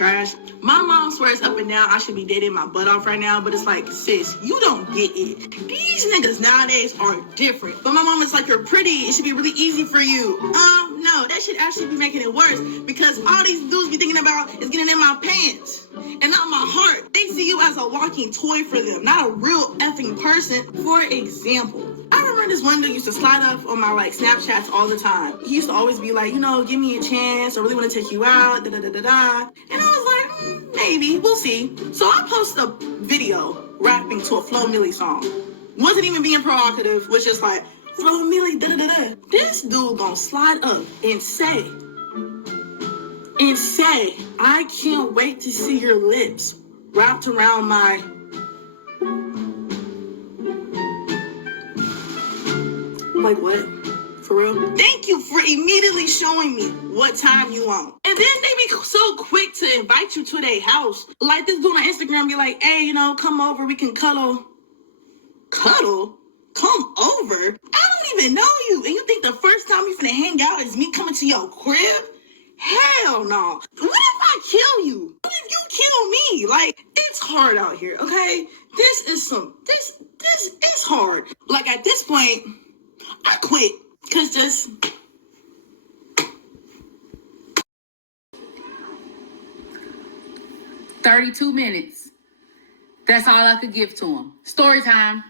Trash. My mom swears up and down I should be dating my butt off right now, but it's like, sis, you don't get it. These niggas nowadays are different. But my mom is like, you're pretty. It should be really easy for you. No, that should actually be making it worse because all these dudes be thinking about is getting in my pants and not my heart. They see you as a walking toy for them, not a real effing person. For example, I remember this one dude used to slide up on my Snapchats all the time. He used to always be like, give me a chance. I really want to take you out. Da da da da da. And I was like, maybe we'll see. So I posted a video rapping to a Flo Milli song. Wasn't even being provocative. Was just like Flo Milli da da da da. This dude gonna slide up and say, I can't wait to see your lips wrapped around my. Like what? For real? Thank you for immediately showing me what time you want. And then they be so quick to invite you to their house. Like this dude on Instagram be like, hey, come over, we can cuddle. Cuddle? Come over? I don't even know you. And you think the first time you finna hang out is me coming to your crib? Hell no. What if I kill you? What if you kill me? Like, it's hard out here, okay? This is hard. Like, at this point, I quit. Cause just 32 minutes. That's all I could give to him. Story time.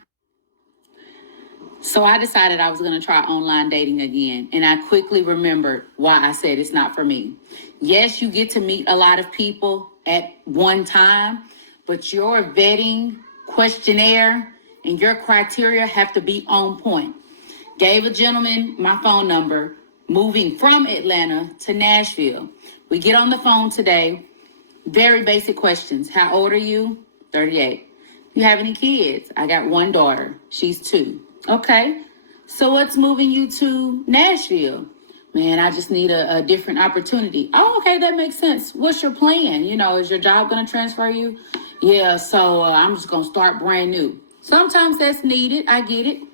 So I decided I was going to try online dating again. And I quickly remembered why I said it's not for me. Yes, you get to meet a lot of people at one time, but your vetting questionnaire and your criteria have to be on point. Gave a gentleman my phone number, moving from Atlanta to Nashville. We get on the phone today. Very basic questions. How old are you? 38. You have any kids? I got one daughter. She's 2. Okay. So what's moving you to Nashville? Man, I just need a different opportunity. Oh, okay, that makes sense. What's your plan? Is your job going to transfer you? Yeah, so I'm just going to start brand new. Sometimes that's needed. I get it.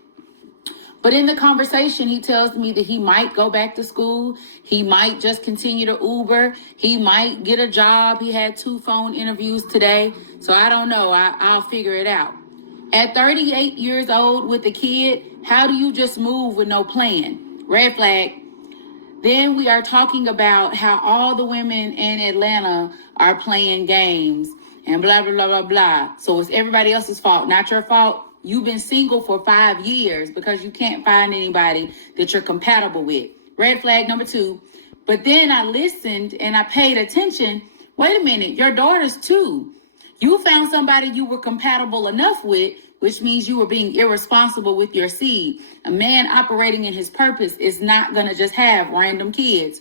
But in the conversation, he tells me that he might go back to school. He might just continue to Uber. He might get a job. He had 2 phone interviews today. So I don't know. I'll figure it out. At 38 years old with a kid, how do you just move with no plan? Red flag. Then we are talking about how all the women in Atlanta are playing games and blah, blah, blah, blah, blah. So it's everybody else's fault, not your fault. You've been single for 5 years because you can't find anybody that you're compatible with. Red flag number 2. But then I listened and I paid attention. Wait a minute, your daughter's 2. You found somebody you were compatible enough with, which means you were being irresponsible with your seed. A man operating in his purpose is not going to just have random kids.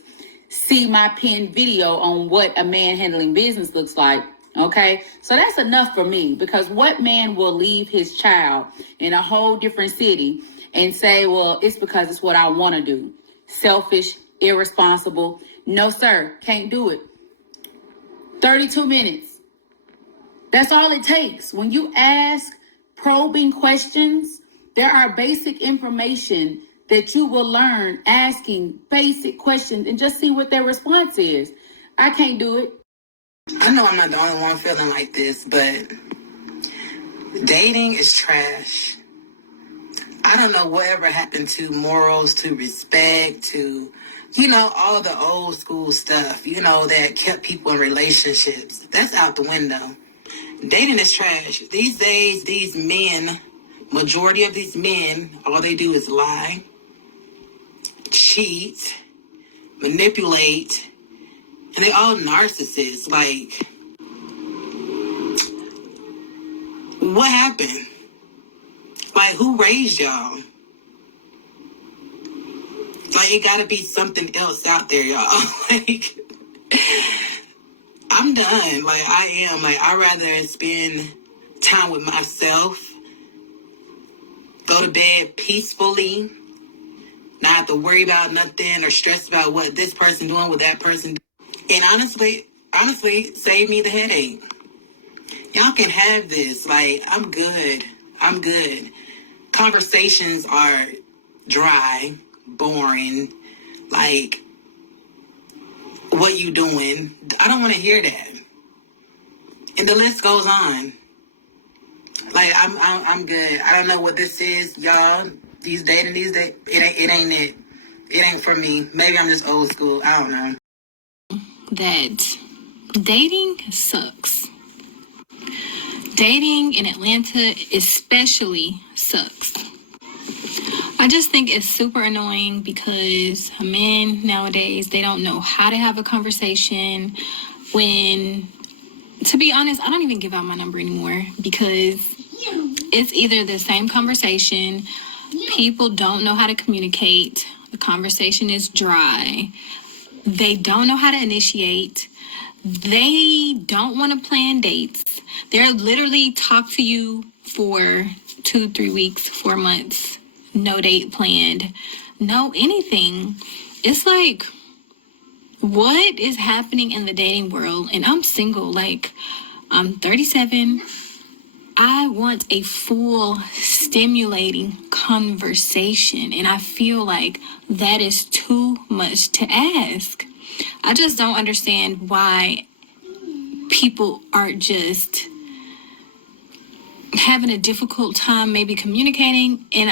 See my pinned video on what a man handling business looks like. Okay, so that's enough for me, because what man will leave his child in a whole different city and say, well, it's because it's what I want to do? Selfish, irresponsible. No, sir, can't do it. 32 minutes. That's all it takes. When you ask probing questions, there are basic information that you will learn asking basic questions and just see what their response is. I can't do it. I know I'm not the only one feeling like this, but dating is trash. I don't know whatever happened to morals, to respect, to, all the old school stuff, that kept people in relationships. That's out the window. Dating is trash. These days, these men, majority of these men, all they do is lie, cheat, manipulate, and they all narcissists. Like, what happened? Like, who raised y'all? Like, it gotta be something else out there, y'all. Like, I'm done. Like, I am. Like, I'd rather spend time with myself, go to bed peacefully, not have to worry about nothing or stress about what this person doing, what that person doing. And honestly, save me the headache. Y'all can have this. Like, I'm good. Conversations are dry, boring. Like, what you doing? I don't want to hear that. And the list goes on. Like I'm good. I don't know what this is, y'all. These dating, it ain't it. It ain't for me. Maybe I'm just old school. I don't know. That dating sucks. Dating in Atlanta especially sucks. I just think it's super annoying because men nowadays, they don't know how to have a conversation. When, to be honest, I don't even give out my number anymore because it's either the same conversation, people don't know how to communicate, the conversation is dry, they don't know how to initiate, they don't want to plan dates. They're literally talk to you for 2-3 weeks, 4 months, no date planned, no anything. It's like, what is happening in the dating world? And I'm single, like I'm 37. I want a full, stimulating conversation. And I feel like that is too much to ask. I just don't understand why people are just having a difficult time maybe communicating. And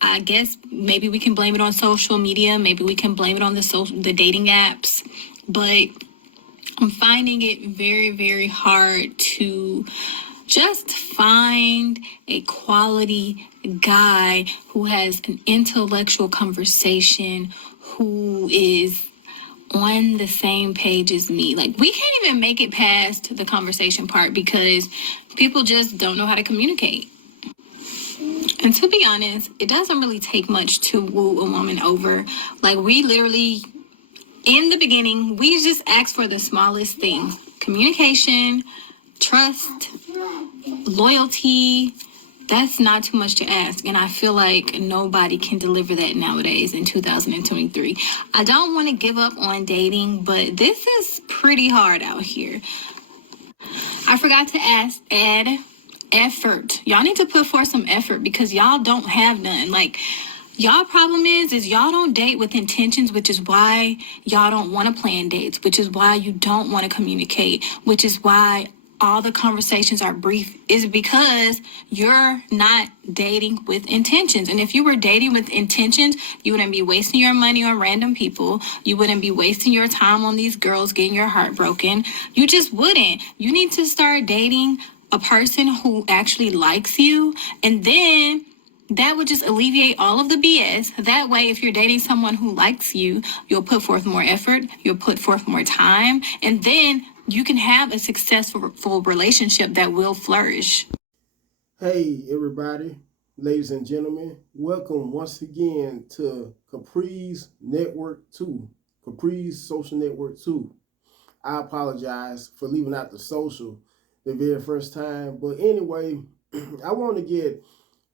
I guess maybe we can blame it on social media. Maybe we can blame it on the dating apps. But I'm finding it very, very hard to just find a quality guy who has an intellectual conversation, who is on the same page as me. Like, we can't even make it past the conversation part because people just don't know how to communicate. And to be honest, it doesn't really take much to woo a woman over. Like, we literally, in the beginning, we just ask for the smallest things: communication, trust, loyalty. That's not too much to ask. And I feel like nobody can deliver that nowadays in 2023. I don't want to give up on dating, but this is pretty hard out here. I forgot to add effort. Y'all need to put forth some effort because y'all don't have none. Like, y'all problem is y'all don't date with intentions, which is why y'all don't want to plan dates, which is why you don't want to communicate, which is why all the conversations are brief, is because you're not dating with intentions. And if you were dating with intentions, you wouldn't be wasting your money on random people. You wouldn't be wasting your time on these girls getting your heart broken. You just wouldn't. You need to start dating a person who actually likes you, and then that would just alleviate all of the BS. That way, if you're dating someone who likes you, you'll put forth more effort, you'll put forth more time, and then you can have a successful relationship that will flourish. Hey, everybody, ladies and gentlemen, welcome once again to Capri's Network 2, Capri's Social Network 2. I apologize for leaving out the social the very first time, but anyway, I want to get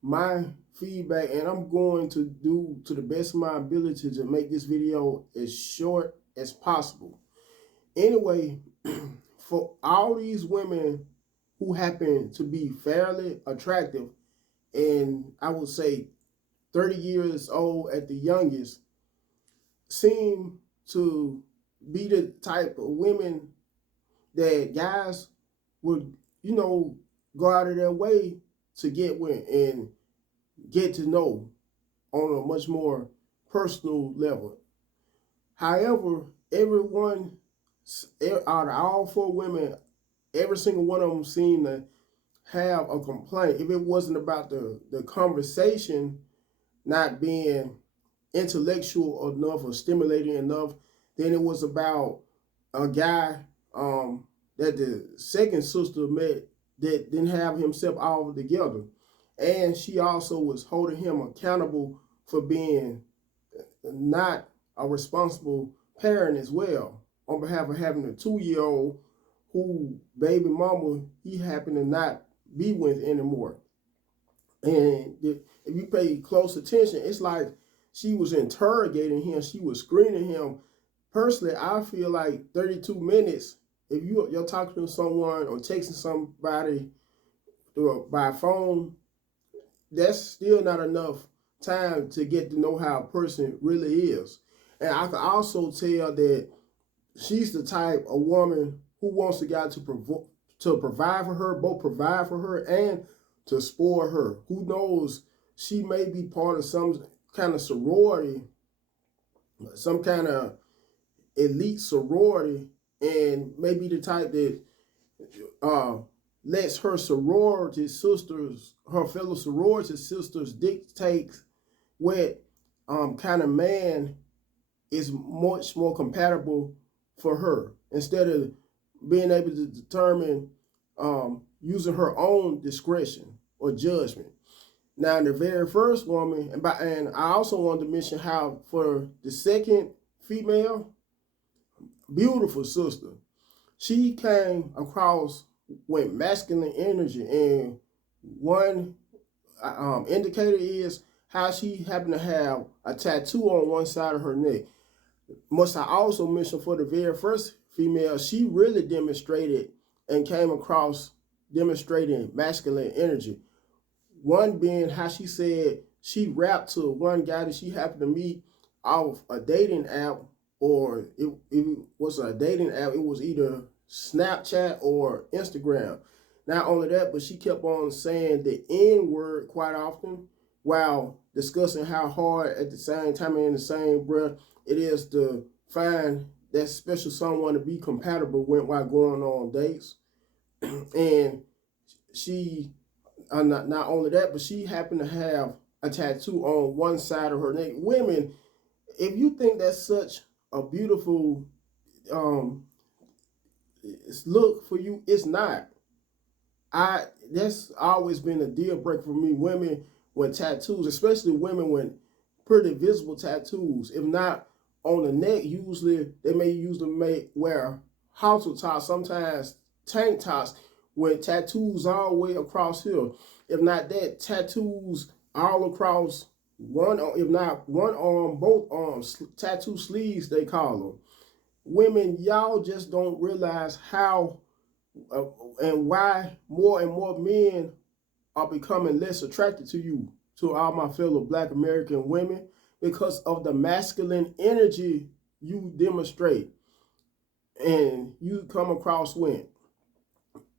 my feedback, and I'm going to do to the best of my ability to make this video as short as possible. Anyway, for all these women who happen to be fairly attractive, and I would say 30 years old at the youngest, seem to be the type of women that guys would, go out of their way to get with and get to know on a much more personal level. However, everyone, out of all 4 women, every single one of them seemed to have a complaint. If it wasn't about the conversation not being intellectual enough or stimulating enough, then it was about a guy that the second sister met that didn't have himself all together. And she also was holding him accountable for being not a responsible parent as well, on behalf of having a 2-year-old who baby mama he happened to not be with anymore. And if you pay close attention, it's like she was interrogating him, she was screening him. Personally, I feel like 32 minutes, if you're talking to someone or texting somebody by phone, that's still not enough time to get to know how a person really is. And I can also tell that she's the type of woman who wants a guy to provide for her, both provide for her and to spoil her. Who knows? She may be part of some kind of sorority, some kind of elite sorority, and maybe the type that lets her sorority sisters, her fellow sorority sisters, dictate what kind of man is much more compatible for her, instead of being able to determine using her own discretion or judgment. Now, the very first woman, and I also wanted to mention how for the second female, beautiful sister, she came across with masculine energy, and one indicator is how she happened to have a tattoo on one side of her neck. Must I also mention for the very first female, she really demonstrated and came across demonstrating masculine energy. One being how she said she rapped to one guy that she happened to meet off a dating app, or it was a dating app. It was either Snapchat or Instagram. Not only that, but she kept on saying the N word quite often while discussing how hard at the same time and in the same breath it is to find that special someone to be compatible with while going on dates. And she, not only that, but she happened to have a tattoo on one side of her neck. Women, if you think that's such a beautiful look for you, it's not. That's always been a deal breaker for me. Women with tattoos, especially women with pretty visible tattoos. If not on the neck, usually they may wear halter tops, sometimes tank tops with tattoos all the way across here. If not that, tattoos all across one, if not one arm, both arms, tattoo sleeves they call them. Women, y'all just don't realize how and why more and more men are becoming less attracted to you, to all my fellow Black American women, because of the masculine energy you demonstrate and you come across with.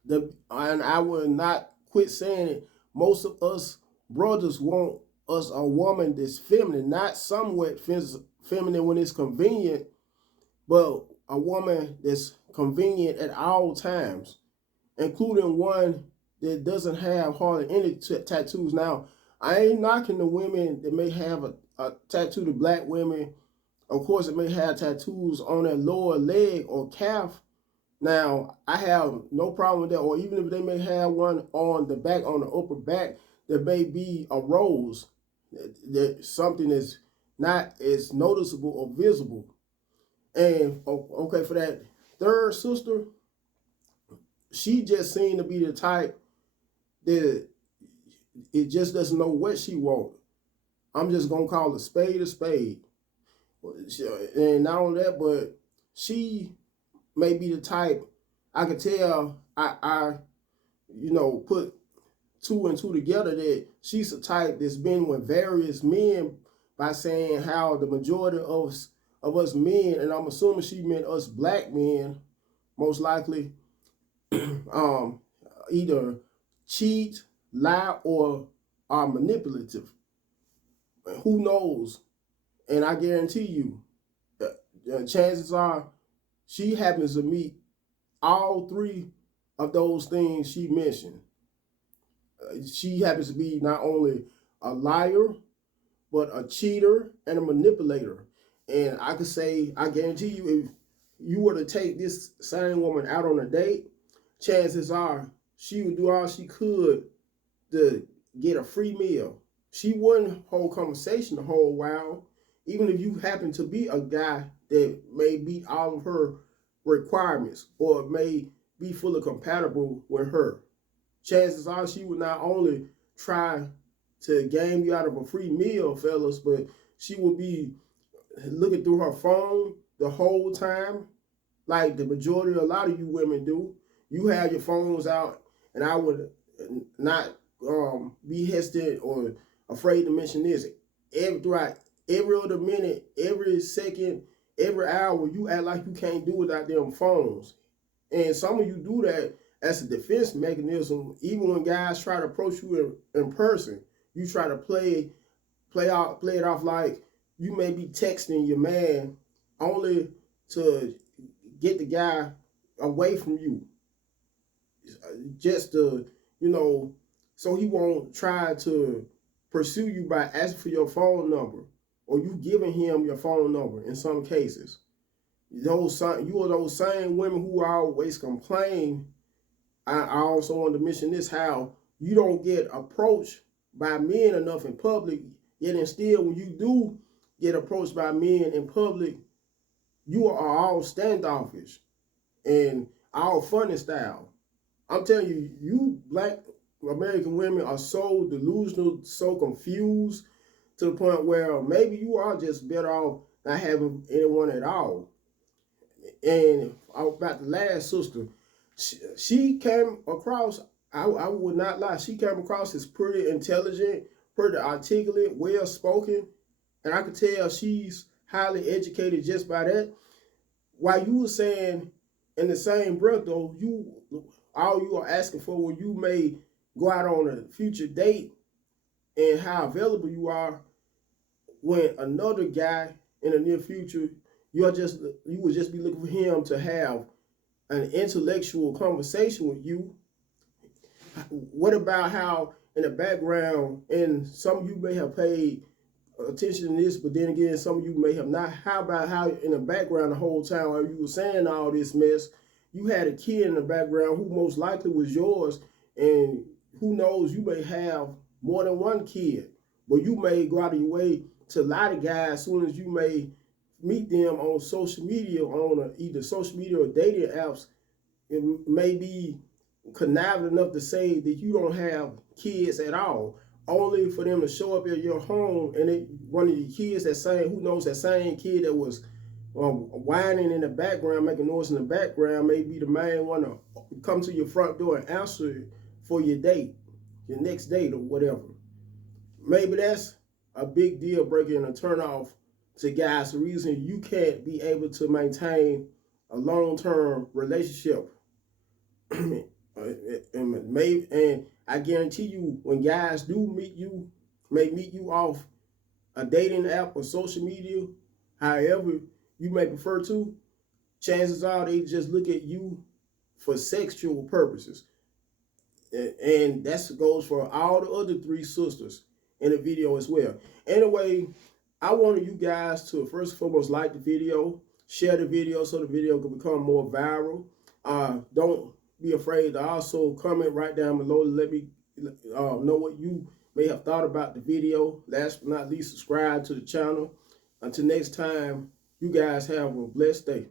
And I will not quit saying it, most of us brothers want us a woman that's feminine, not somewhat feminine when it's convenient, but a woman that's convenient at all times, including one that doesn't have hardly any tattoos. Now, I ain't knocking the women that may have a tattoo. To Black women, of course, it may have tattoos on their lower leg or calf. Now, I have no problem with that. Or even if they may have one on the back, on the upper back, there may be a rose. That something is not as noticeable or visible. And okay, for that third sister, she just seemed to be the type that it just doesn't know what she wants. I'm just gonna call a spade a spade. And not only that, but she may be the type, I could tell, I put two and two together, that she's the type that's been with various men, by saying how the majority of us men, and I'm assuming she meant us Black men, most likely, either cheat, lie, or are manipulative. Who knows? And I guarantee you, chances are she happens to meet all three of those things she mentioned. She happens to be not only a liar, but a cheater and a manipulator. And I could say, I guarantee you, if you were to take this same woman out on a date, chances are she would do all she could to get a free meal. She wouldn't hold conversation the whole while, even if you happen to be a guy that may meet all of her requirements or may be fully compatible with her. Chances are she would not only try to game you out of a free meal, fellas, but she will be looking through her phone the whole time, like the majority, a lot of you women do. You have your phones out, and I would not be hesitant or afraid to mention this. Throughout every other minute, every second, every hour, you act like you can't do without them phones. And some of you do that as a defense mechanism, even when guys try to approach you in person, you try to play it off like you may be texting your man only to get the guy away from you, just to, so he won't try to pursue you by asking for your phone number, or you giving him your phone number in some cases. You are those same women who always complain. I also want to mention this, how you don't get approached by men enough in public, yet and still when you do get approached by men in public, you are all standoffish and all funny style. I'm telling you, you Black American women are so delusional, so confused, to the point where maybe you are just better off not having anyone at all. And about the last sister, she came across, I would not lie, she came across as pretty intelligent, pretty articulate, well spoken, and I could tell she's highly educated just by that. While you were saying in the same breath though, all you are asking for when you may go out on a future date and how available you are, when another guy in the near future, you would just be looking for him to have an intellectual conversation with you. What about how in the background, and some of you may have paid attention to this, but then again, some of you may have not. How about how in the background the whole time while you were saying all this mess, you had a kid in the background who most likely was yours, and who knows, you may have more than one kid, but you may go out of your way to lie to guys as soon as you may meet them on social media, on either social media or dating apps. It may be conniving enough to say that you don't have kids at all, only for them to show up at your home, and one of the kids that same kid that was whining in the background, making noise in the background, may be the main one to come to your front door and answer for your date, your next date or whatever. Maybe that's a big deal breaker and a turn off to guys. The reason you can't be able to maintain a long-term relationship. And I guarantee you, when guys do may meet you off a dating app or social media, however you may prefer to, chances are they just look at you for sexual purposes. And that goes for all the other three sisters in the video as well. Anyway, I wanted you guys to first and foremost like the video, share the video so the video can become more viral. Don't be afraid to also comment right down below to let me know what you may have thought about the video. Last but not least, subscribe to the channel. Until next time, you guys have a blessed day.